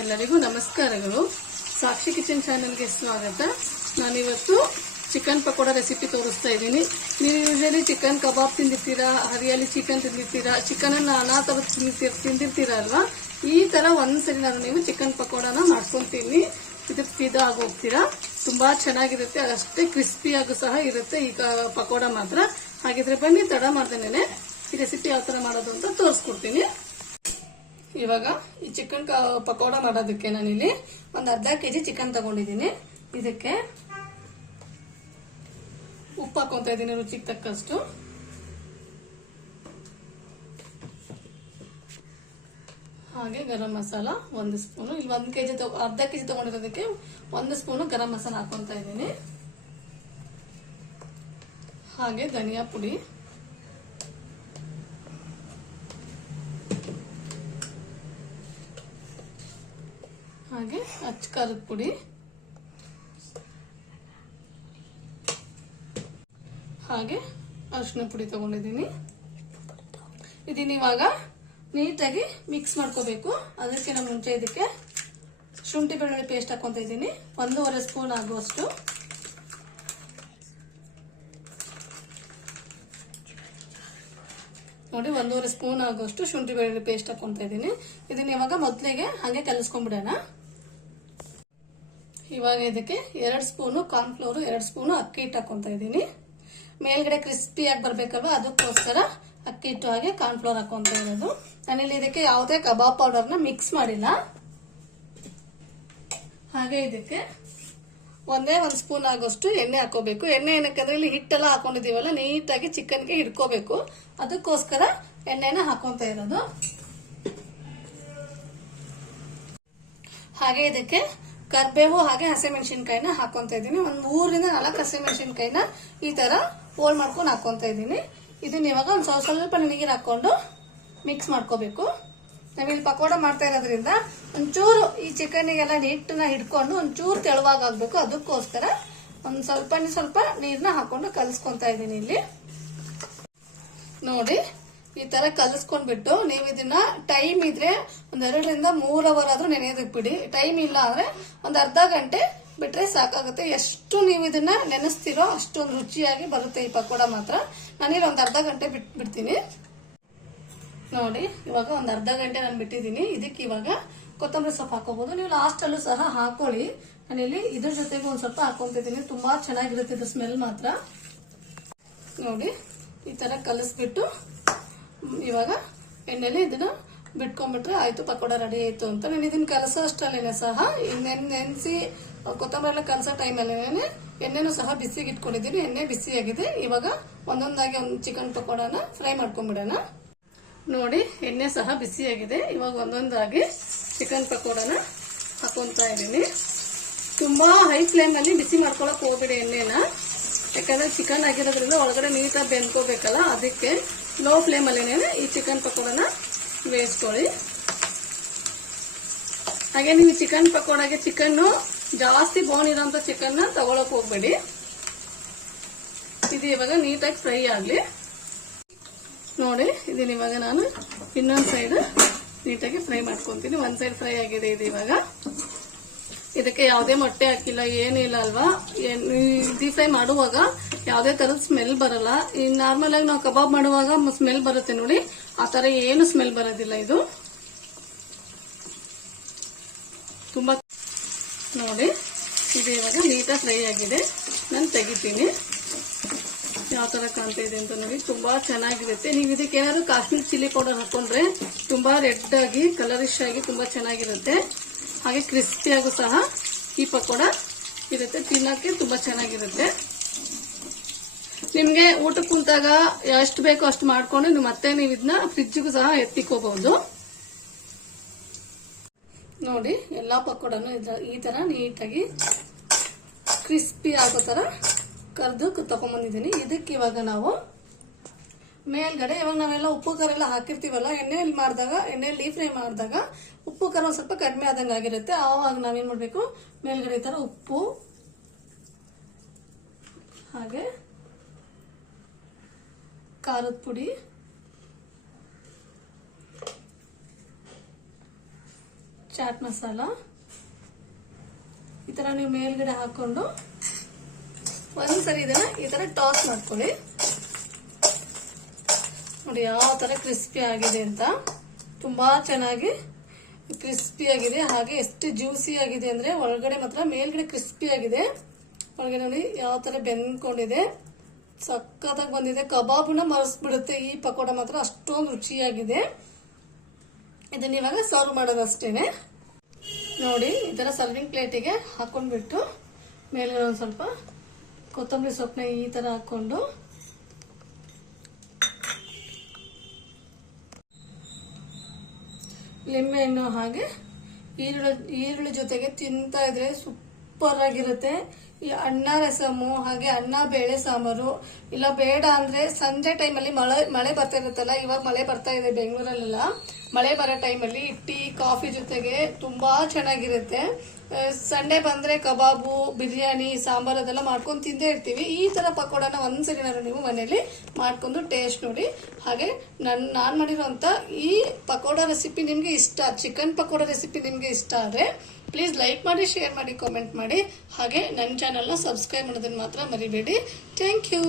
ಎಲ್ಲರಿಗೂ ನಮಸ್ಕಾರಗಳು. ಸಾಕ್ಷಿ ಕಿಚನ್ ಚಾನೆಲ್ಗೆ ಸ್ವಾಗತ. ನಾನಿವತ್ತು ಚಿಕನ್ ಪಕೋಡ ರೆಸಿಪಿ ತೋರಿಸ್ತಾ ಇದ್ದೀನಿ. ನೀವು ಯೂಶಲಿ ಚಿಕನ್ ಕಬಾಬ್ ತಿಂದಿರ್ತೀರಾ ಹರಿಯಾಲಿ ಚಿಕನ್ ತಿಂದಿರ್ತೀರಾ ಚಿಕನ್ ಅನ್ನ ನಾನಾ ಥರ ತಿಂದಿರ್ತೀರ ತಿಂದಿರ್ತೀರಾ ಅಲ್ವಾ ಈ ತರ ಒಂದ್ಸರಿ ನಾನು ನೀವು ಚಿಕನ್ ಪಕೋಡನ ಮಾಡ್ಕೊಂತೀನಿ. ಇದು ಫಿದಾ ಹೋಗ್ತೀರಾ? ತುಂಬಾ ಚೆನ್ನಾಗಿರುತ್ತೆ. ಅಷ್ಟೇ ಕ್ರಿಸ್ಪಿಯಾಗೂ ಸಹ ಇರುತ್ತೆ ಈಗ ಪಕೋಡ ಮಾತ್ರ. ಹಾಗಿದ್ರೆ ಬನ್ನಿ, ತಡ ಮಾಡ್ದೇನೆ ಈ ರೆಸಿಪಿ ಯಾವ ಥರ ಮಾಡೋದು ಅಂತ ತೋರಿಸ್ಕೊಡ್ತೀನಿ. ಇವಾಗ ಈ ಚಿಕನ್ ಪಕೋಡ ಮಾಡೋದಕ್ಕೆ ನಾನಿಲ್ಲಿ ಒಂದು ಅರ್ಧ ಕೆ ಜಿ ಚಿಕನ್ ತಗೊಂಡಿದ್ದೀನಿ. ಇದಕ್ಕೆ ಉಪ್ಪು ಹಾಕೊಂತ ಇದ್ದೀನಿ ರುಚಿಗೆ ತಕ್ಕಷ್ಟು. ಹಾಗೆ ಗರಂ ಮಸಾಲ ಒಂದು ಸ್ಪೂನು. ಇಲ್ಲಿ ಒಂದು ಕೆಜಿ ಅರ್ಧ ಕೆಜಿ ತಗೊಂಡಿರೋದಕ್ಕೆ ಒಂದು ಸ್ಪೂನು ಗರಂ ಮಸಾಲ ಹಾಕೊಂತ ಇದ್ದೀನಿ. ಹಾಗೆ ಧನಿಯಾ ಪುಡಿ. ಹಾಗೆ ಅಚ್ಚಕಾರದ ಪುಡಿ ಹಾಗೆ ಅರಿಶಿನ ಪುಡಿ ತಗೊಂಡಿದ್ದೀನಿ. ಇದನ್ನ ಇವಾಗ ನೀಟಾಗಿ ಮಿಕ್ಸ್ ಮಾಡ್ಕೋಬೇಕು. ಅದಕ್ಕಿಂತ ಮುಂಚೆ ಇದಕ್ಕೆ ಶುಂಠಿ ಬೆಳ್ಳುಳ್ಳಿ ಪೇಸ್ಟ್ ಹಾಕೊಂತ ಇದ್ದೀನಿ ಒಂದೂವರೆ ಸ್ಪೂನ್ ಆಗುವಷ್ಟು. ನೋಡಿ, ಒಂದೂವರೆ ಸ್ಪೂನ್ ಆಗುವಷ್ಟು ಶುಂಠಿ ಬೆಳ್ಳುಳ್ಳಿ ಪೇಸ್ಟ್ ಹಾಕೊಂತ ಇದ್ದೀನಿ ಇದನ್ನ ಇವಾಗ ಮೊದಲಿಗೆ ಹಾಗೆ ಕಲಿಸ್ಕೊಂಡ್ಬಿಡೋಣ. ಇವಾಗ ಇದಕ್ಕೆ ಎರಡು ಸ್ಪೂನು ಕಾರ್ನ್ಫ್ಲೋರ್ ಎರಡು ಸ್ಪೂನು ಅಕ್ಕಿ ಹಿಟ್ಟು ಹಾಕೊತಾ ಇದ್ದೀನಿ. ಮೇಲ್ಗಡೆ ಕ್ರಿಸ್ಪಿಯಾಗಿ ಬರಬೇಕಲ್ವ? ಅದಕ್ಕೋಸ್ಕರ ಅಕ್ಕಿ ಹಿಟ್ಟು ಹಾಗೆ ಕಾರ್ನ್ಫ್ಲೋರ್ ಹಾಕೊಂತ ಇರೋದು. ನಾನಿಲ್ಲಿ ಇದಕ್ಕೆ ಯಾವುದೇ ಕಬಾಬ್ ಪೌಡರ್ನ ಮಿಕ್ಸ್ ಮಾಡಿಲ್ಲ. ಹಾಗೆ ಇದಕ್ಕೆ ಒಂದೇ ಒಂದು ಸ್ಪೂನ್ ಆಗೋಷ್ಟು ಎಣ್ಣೆ ಹಾಕೋಬೇಕು ಎಣ್ಣೆ ಏನಕ್ಕಂದ್ರೆ ಇಲ್ಲಿ ಹಿಟ್ಟೆಲ್ಲ ಹಾಕೊಂಡಿದೀವಲ್ಲ ನೀಟಾಗಿ ಚಿಕನ್ಗೆ ಹಿಡ್ಕೋಬೇಕು. ಅದಕ್ಕೋಸ್ಕರ ಎಣ್ಣೆನ ಹಾಕೊಂತ ಇರೋದು. ಹಾಗೆ ಇದಕ್ಕೆ ಕರ್ಬೇವು ಹಾಗೆ ಹಸಿಮೆಣಸಿನ್ಕಾಯಿನ ಹಾಕೊಂತ ಇದ್ದೀನಿ. ಒಂದು ಮೂರರಿಂದ ನಾಲ್ಕು ಹಸಿಮೆಣಸಿನ್ಕಾಯಿನ ಈ ತರ ಹೋಲ್ ಮಾಡ್ಕೊಂಡು ಹಾಕೊಂತ ಇದ್ದೀನಿ. ಇದನ್ನ ಇವಾಗ ಒಂದ್ ಸ್ವಲ್ಪ ಸ್ವಲ್ಪ ನೀರು ಹಾಕೊಂಡು ಮಿಕ್ಸ್ ಮಾಡ್ಕೋಬೇಕು. ನಾವಿಲ್ಲಿ ಪಕೋಡ ಮಾಡ್ತಾ ಇರೋದ್ರಿಂದ ಒಂಚೂರು ಈ ಚಿಕನ್ಗೆಲ್ಲ ಹಿಟ್ಟನ್ನ ಹಿಡ್ಕೊಂಡು ಒಂಚೂರು ತೆಳುವಾಗಬೇಕು ಅದಕ್ಕೋಸ್ಕರ ಒಂದ್ ಸ್ವಲ್ಪ ಸ್ವಲ್ಪ ನೀರನ್ನ ಹಾಕೊಂಡು ಕಲಿಸ್ಕೊಂತ ಇದ್ದೀನಿ ಇಲ್ಲಿ. ನೋಡಿ. ಈ ತರ ಕಲಿಸ್ಕೊಂಡ್ಬಿಟ್ಟು ನೀವು ಇದನ್ನ ಟೈಮ್ ಇದ್ರೆ ಒಂದ್ ಎರಡರಿಂದ ಮೂರ್ ಅವರ್ ಆದ್ರೂ ನೆನೆಯೋದಕ್ಕೆ ಬಿಡಿ. ಟೈಮ್ ಇಲ್ಲ ಅಂದ್ರೆ ಒಂದ್ ಅರ್ಧ ಗಂಟೆ ಬಿಟ್ರೆ ಸಾಕಾಗುತ್ತೆ. ಎಷ್ಟು ನೀವು ಇದನ್ನ ನೆನೆಸ್ತೀರೋ ಅಷ್ಟೊಂದು ರುಚಿಯಾಗಿ ಬರುತ್ತೆ ಈ ಪಕೋಡ ಮಾತ್ರ. ನಾನಿಲ್ಲಿ ಒಂದ್ ಅರ್ಧ ಗಂಟೆ ಬಿಟ್, ಬಿಡ್ತೀನಿ. ನೋಡಿ, ಇವಾಗ ಒಂದ್ ಅರ್ಧ ಗಂಟೆ ನಾನು ಬಿಟ್ಟಿದ್ದೀನಿ. ಇದಕ್ಕೆ ಇವಾಗ ಕೊತ್ತಂಬರಿ ಸೊಪ್ಪು ಹಾಕೋಬಹುದು ನೀವು ಲಾಸ್ಟ್ ಅಲ್ಲೂ ಸಹ ಹಾಕೊಳ್ಳಿ. ನಾನಿಲ್ಲಿ ಇದ್ರ ಜೊತೆಗೆ ಒಂದ್ ಸ್ವಲ್ಪ ಹಾಕೊಂತಿದ್ದೀನಿ ತುಂಬಾ ಚೆನ್ನಾಗಿರುತ್ತೆ ಇದು ಸ್ಮೆಲ್ ಮಾತ್ರ. ನೋಡಿ, ಈ ತರ ಕಲಿಸ್ಬಿಟ್ಟು ಇವಾಗ ಎಣ್ಣೆಲಿ ಇದನ್ನ ಬಿಟ್ಕೊಂಡ್ಬಿಟ್ರೆ ಆಯ್ತು, ಪಕೋಡ ರೆಡಿ ಆಯ್ತು ಅಂತ. ನಾನು ಇದನ್ನ ಕಲಸೋ ಅಷ್ಟಲ್ಲೇನೆ ಸಹ. ನೆನ್ಸಿ ಕೊತ್ತಂಬರಿ ಎಲ್ಲ ಕಲಸೋ ಟೈಮಲ್ಲೇನೆ ಎಣ್ಣೆನೂ ಸಹ ಬಿಸಿಗೆ ಇಟ್ಕೊಂಡಿದ್ದೀನಿ. ಎಣ್ಣೆ ಬಿಸಿಯಾಗಿದೆ. ಇವಾಗ ಒಂದೊಂದಾಗಿ ಒಂದು ಚಿಕನ್ ಪಕೋಡನ ಫ್ರೈ ಮಾಡ್ಕೊಂಡ್ಬಿಡೋಣ. ನೋಡಿ, ಎಣ್ಣೆ ಸಹ ಬಿಸಿಯಾಗಿದೆ. ಇವಾಗ ಒಂದೊಂದಾಗಿ ಚಿಕನ್ ಪಕೋಡನ ಹಾಕೊಂತ ಇದ್ದೀನಿ. ತುಂಬಾ ಹೈ ಫ್ಲೇಮ್ ಅಲ್ಲಿ ಬಿಸಿ ಮಾಡ್ಕೊಳಕ್ ಹೋಗ್ಬಿಡಿ ಎಣ್ಣೆನ. ಯಾಕಂದ್ರೆ ಚಿಕನ್ ಆಗಿರೋದ್ರಿಂದ ಒಳಗಡೆ ನೀಟಾಗಿ ಬೆಂದ್ಕೋಬೇಕಲ್ಲ, ಅದಕ್ಕೆ ಲೋ ಫ್ಲೇಮ್ ಅಲ್ಲಿನೇ ಈ ಚಿಕನ್ ಪಕೋಡನ ಬೇಯಿಸ್ಕೊಳ್ಳಿ. ಹಾಗೆ ನೀವು ಚಿಕನ್ ಪಕೋಡಾಗೆ ಚಿಕನ್ ಜಾಸ್ತಿ ಬೋನ್ ಇರೋಂಥ ಚಿಕನ್ನ ತಗೊಳಕ್ ಹೋಗ್ಬೇಡಿ. ಇದು ಇವಾಗ ನೀಟಾಗಿ ಫ್ರೈ ಆಗಲಿ. ನೋಡಿ ಇದನ್ನ ಇವಾಗ ನಾನು. ಇನ್ನೊಂದು ಸೈಡ್ ನೀಟಾಗಿ ಫ್ರೈ ಮಾಡ್ಕೊಂತೀನಿ. ಒಂದ್ ಸೈಡ್ ಫ್ರೈ ಆಗಿದೆ ಇದು ಇವಾಗ. ಇದಕ್ಕೆ ಯಾವುದೇ ಮೊಟ್ಟೆ ಹಾಕಿಲ್ಲ ಏನಿಲ್ಲ ಅಲ್ವಾ? ಡೀಪ್ ಫ್ರೈ ಮಾಡುವಾಗ ಯಾವುದೇ ತರದ ಸ್ಮೆಲ್ ಬರಲ್ಲ. ಈ ನಾರ್ಮಲ್ ಆಗಿ ನಾವು ಕಬಾಬ್ ಮಾಡುವಾಗ ಸ್ಮೆಲ್ ಬರುತ್ತೆ ನೋಡಿ. ಆ ತರ ಏನು ಸ್ಮೆಲ್ ಬರೋದಿಲ್ಲ ಇದು. ತುಂಬಾ ನೋಡಿ, ಇದು ಇವಾಗ ನೀಟಾಗಿ ಫ್ರೈ ಆಗಿದೆ. ನಾನು ತೆಗಿತೀನಿ. ಯಾವ ತರ ಕಾಣ್ತಾ ಇದೆ ಅಂತ ನೋಡಿ. ತುಂಬಾ ಚೆನ್ನಾಗಿರುತ್ತೆ. ನೀವು ಇದಕ್ಕೆ ಏನಾದ್ರು ಕಾಶ್ಮೀರ್ ಚಿಲ್ಲಿ ಪೌಡರ್ ಹಾಕೊಂಡ್ರೆ ತುಂಬಾ ರೆಡ್ ಆಗಿ ಕಲರಿಶ್ ಆಗಿ ತುಂಬಾ ಚೆನ್ನಾಗಿರುತ್ತೆ. ಹಾಗೆ ಕ್ರಿಸ್ಪಿಯಾಗೂ ಸಹ ಈ ಪಕೋಡ ಇರುತ್ತೆ. ತಿನ್ನಕ್ಕೆ ತುಂಬಾ ಚೆನ್ನಾಗಿರುತ್ತೆ. ನಿಮ್ಗೆ ಊಟಕ್ಕೆ ಕುಂತಾಗ ಎಷ್ಟು ಬೇಕೋ ಅಷ್ಟು ಮಾಡ್ಕೊಂಡು ನೀವು ಮತ್ತೆ ನೀವು ಇದನ್ನ ಫ್ರಿಜ್ಗೂ ಸಹ ಎತ್ತಿಕೋಬಹುದು ನೋಡಿ, ಎಲ್ಲಾ ಪಕೋಡನು ಈ ತರ ನೀಟಾಗಿ ಕ್ರಿಸ್ಪಿ ಆಗೋ ತರ ಕರ್ದು ತಗೊಂಬಂದಿದ್ದೀನಿ. ಇದಕ್ಕೆ ಇವಾಗ ನಾವು ಮೇಲ್ಗಡೆ, ಇವಾಗ ನಾವೆಲ್ಲ ಉಪ್ಪು, ಖಾರ ಎಲ್ಲ ಹಾಕಿರ್ತೀವಲ್ಲ, ಎಣ್ಣೆಯಲ್ಲಿ ಮಾಡಿದಾಗ, ಎಣ್ಣೆಯಲ್ಲಿ ಫ್ರೈ ಮಾಡಿದಾಗ ಉಪ್ಪು, ಖಾರ ಸ್ವಲ್ಪ ಕಡಿಮೆ ಆದಂಗೆ ಆಗಿರುತ್ತೆ. ಆವಾಗ ನಾವೇನು ಮಾಡಬೇಕು? ಮೇಲ್ಗಡೆ ಈ ಥರ ಉಪ್ಪು, ಹಾಗೆ ಖಾರದ ಪುಡಿ, ಚಾಟ್ ಮಸಾಲ, ಈ ಥರ ನೀವು ಮೇಲ್ಗಡೆ ಹಾಕೊಂಡು ಒಂದ್ಸರಿ ಇದನ್ನ ಈ ಥರ ಟಾಸ್ ಮಾಡ್ಕೊಳ್ಳಿ. ನೋಡಿ ಯಾವ ತರ ಕ್ರಿಸ್ಪಿ ಆಗಿದೆ ಅಂತ. ತುಂಬಾ ಚೆನ್ನಾಗಿ ಕ್ರಿಸ್ಪಿ ಆಗಿದೆ. ಹಾಗೆ ಎಷ್ಟು ಜ್ಯೂಸಿ ಆಗಿದೆ ಅಂದ್ರೆ ಒಳಗಡೆ ಮಾತ್ರ ಮೇಲ್ಗಡೆ ಕ್ರಿಸ್ಪಿ ಆಗಿದೆ. ಒಳಗಡೆ ನೋಡಿ ಯಾವ ತರ ಬೆಂದ್ಕೊಂಡಿದೆ. ಸಖತ್ತಾಗಿ ಬಂದಿದೆ. ಕಬಾಬ್ನ ಮರೆಸ್ಬಿಡುತ್ತೆ ಈ ಪಕೋಡ ಮಾತ್ರ. ಅಷ್ಟೊಂದು ರುಚಿಯಾಗಿದೆ. ಇದನ್ನ ಇವಾಗ ಸರ್ವ್ ಮಾಡೋದಷ್ಟೇನೆ. ನೋಡಿ, ಈ ತರ ಸರ್ವಿಂಗ್ ಪ್ಲೇಟಿಗೆ ಹಾಕೊಂಡ್ಬಿಟ್ಟು ಮೇಲ್ಗಡೆ ಒಂದು ಸ್ವಲ್ಪ ಕೊತ್ತಂಬರಿ ಸೊಪ್ಪನ್ನ ಈ ತರ ಹಾಕೊಂಡು ಲಿಂಬೆಹಣ್ಣು ಹಾಗೆ ಈರುಳ್ಳಿ ಈರುಳ್ಳಿ ಜೊತೆಗೆ ತಿಂತಾ ಇದ್ರೆ ಸೂಪರ್ ಆಗಿರುತ್ತೆ. ಈ ಅನ್ನ, ರಸಮು, ಹಾಗೆ ಅನ್ನ, ಬೇಳೆ, ಸಾಂಬಾರು. ಇಲ್ಲ, ಬೇಡ ಅಂದ್ರೆ ಸಂಜೆ ಟೈಮಲ್ಲಿ ಮಳೆ ಮಳೆ ಬರ್ತಾ ಇರುತ್ತಲ್ಲ, ಇವಾಗ ಮಳೆ ಬರ್ತಾ ಇದೆ ಬೆಂಗಳೂರಲ್ಲೆಲ್ಲ. ಮಳೆ ಬರೋ ಟೈಮಲ್ಲಿ ಟೀ, ಕಾಫಿ ಜೊತೆಗೆ ತುಂಬಾ ಚೆನ್ನಾಗಿರುತ್ತೆ. ಸಂಡೇ ಬಂದ್ರೆ ಕಬಾಬು, ಬಿರಿಯಾನಿ, ಸಾಂಬಾರ್ ಅದೆಲ್ಲ ಮಾಡ್ಕೊಂಡು ತಿಂದೇ ಇರ್ತೀವಿ. ಈ ತರ ಪಕೋಡನ ಒಂದ್ಸರಿನಾದ್ರು ನೀವು ಮನೇಲಿ ಮಾಡ್ಕೊಂಡು ಟೇಸ್ಟ್ ನೋಡಿ. ಹಾಗೆ ನನ್, ನಾನ್ ಮಾಡಿರೋಂತ ಈ ಪಕೋಡ ರೆಸಿಪಿ ನಿಮ್ಗೆ ಇಷ್ಟ ಚಿಕನ್ ಪಕೋಡ ರೆಸಿಪಿ ನಿಮ್ಗೆ ಇಷ್ಟ ಆದ್ರೆ ಪ್ಲೀಸ್ ಲೈಕ್ ಮಾಡಿ ಶೇರ್ ಮಾಡಿ ಕಾಮೆಂಟ್ ಮಾಡಿ. ಹಾಗೆ ನನ್ನ ಚಾನಲ್ನ ಸಬ್ಸ್ಕ್ರೈಬ್ ಮಾಡೋದನ್ನು ಮಾತ್ರ ಮರಿಬೇಡಿ. Thank you